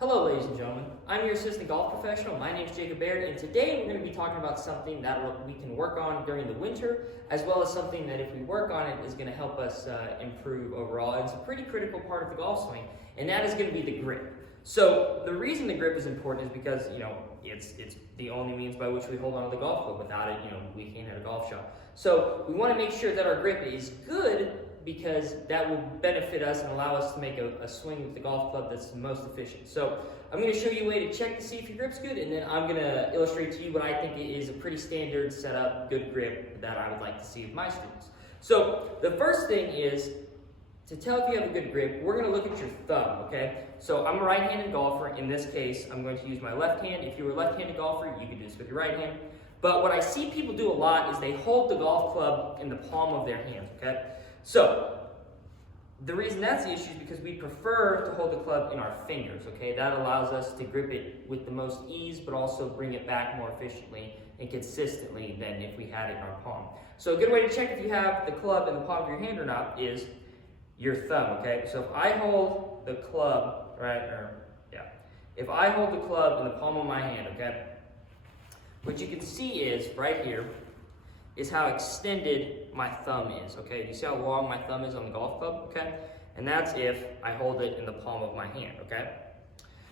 Hello ladies and gentlemen, I'm your assistant golf professional. My name is Jacob Baird, and today we're going to be talking about something that we can work on during the winter, as well as something that if we work on it is going to help us improve overall. And it's a pretty critical part of the golf swing, and that is going to be the grip. So the reason the grip is important is because, it's the only means by which we hold on to the golf club. Without it, we can't hit a golf shot. So we want to make sure that our grip is good, because that will benefit us and allow us to make a swing with the golf club that's the most efficient. So I'm going to show you a way to check to see if your grip's good, and then I'm going to illustrate to you what I think is a pretty standard setup, good grip that I would like to see with my students. So the first thing is, to tell if you have a good grip, we're going to look at your thumb, okay? So I'm a right-handed golfer. In this case, I'm going to use my left hand. If you're a left-handed golfer, you can do this with your right hand. But what I see people do a lot is they hold the golf club in the palm of their hands, okay? So, the reason that's the issue is because we prefer to hold the club in our fingers, okay? That allows us to grip it with the most ease, but also bring it back more efficiently and consistently than if we had it in our palm. So a good way to check if you have the club in the palm of your hand or not is your thumb, okay? So if I hold the club, if I hold the club in the palm of my hand, okay? What you can see is, right here, is how extended my thumb is, okay? You see how long my thumb is on the golf club, okay? And that's if I hold it in the palm of my hand, okay?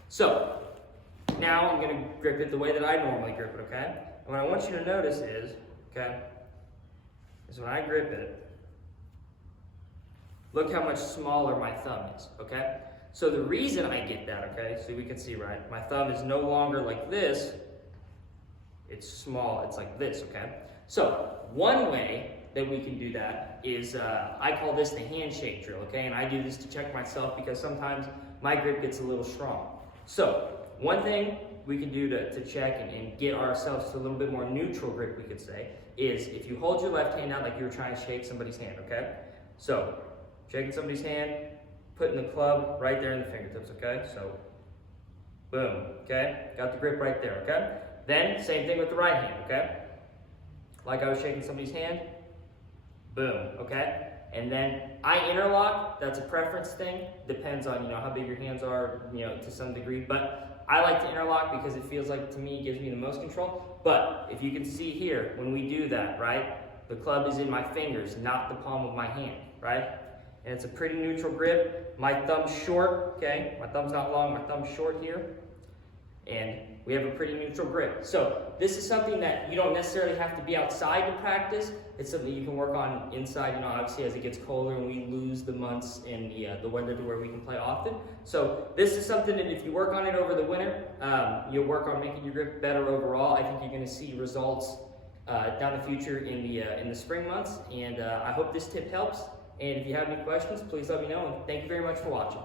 So, now I'm gonna grip it the way that I normally grip it, okay? And what I want you to notice is, okay, is when I grip it, look how much smaller my thumb is, okay? So the reason I get that, okay, so we can see, right, my thumb is no longer like this, it's small, it's like this, okay? So, one way that we can do that is, I call this the handshake drill, okay? And I do this to check myself because sometimes my grip gets a little strong. So, one thing we can do to check and get ourselves to a little bit more neutral grip, we could say, is if you hold your left hand out like you were trying to shake somebody's hand, okay? So, shaking somebody's hand, putting the club right there in the fingertips, okay? So, boom, okay? Got the grip right there, okay? Then, same thing with the right hand, okay? Like I was shaking somebody's hand, boom, okay? And then I interlock, that's a preference thing, depends on, how big your hands are, to some degree, but I like to interlock because it feels like, to me, it gives me the most control. But if you can see here, when we do that, right, the club is in my fingers, not the palm of my hand, right? And it's a pretty neutral grip. My thumb's short, okay? My thumb's not long, my thumb's short here. And we have a pretty neutral grip. So this is something that you don't necessarily have to be outside to practice. It's something you can work on inside, obviously as it gets colder and we lose the months in the weather to where we can play often. So this is something that if you work on it over the winter, you'll work on making your grip better overall. I think you're gonna see results down the future in the spring months. And I hope this tip helps. And if you have any questions, please let me know. And thank you very much for watching.